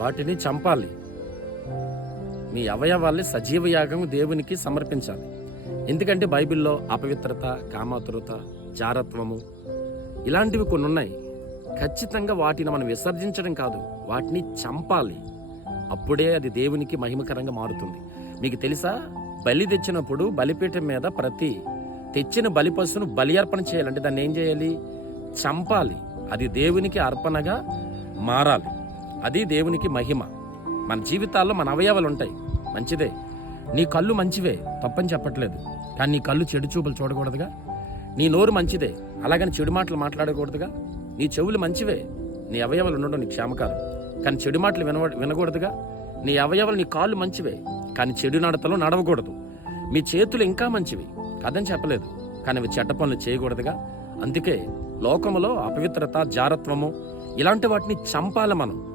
వాటిని చంపాలి. మీ అవయవాల్ని సజీవ యాగం దేవునికి సమర్పించాలి. ఎందుకంటే బైబిల్లో అపవిత్రత, కామాతురత, జారత్వము ఇలాంటివి కొన్ని ఉన్నాయి. ఖచ్చితంగా వాటిని మనం విసర్జించడం కాదు, వాటిని చంపాలి. అప్పుడే అది దేవునికి మహిమకరంగా మారుతుంది. మీకు తెలుసా, బలి తెచ్చినప్పుడు బలిపీఠం మీద ప్రతి తెచ్చిన బలి పశువును బలి అర్పణ చేయాలంటే దాన్ని ఏం చేయాలి? చంపాలి. అది దేవునికి అర్పణగా మారాలి. అది దేవునికి మహిమ. మన జీవితాల్లో మన అవయవాలు ఉంటాయి, మంచిదే. నీ కళ్ళు మంచివే, తప్పని చెప్పట్లేదు. కానీ నీ కళ్ళు చెడు చూపులు చూడకూడదుగా. నీ నోరు మంచిదే, అలాగని చెడు మాటలు మాట్లాడకూడదుగా. నీ చెవులు మంచివే, నీ అవయవాలు ఉండడం నీ క్షేమకాలం. కానీ చెడు మాటలు వినకూడదుగా. నీ అవయవాలు, నీ కాళ్ళు మంచివే, కానీ చెడు నడతలో నడవకూడదు. మీ చేతులు ఇంకా మంచివి, కాదని చెప్పలేదు, కానీ అవి చెడ్డ పనులు చేయకూడదుగా. అందుకే లోకములో అపవిత్రత, జారత్వము ఇలాంటి వాటిని చంపాలి మనం.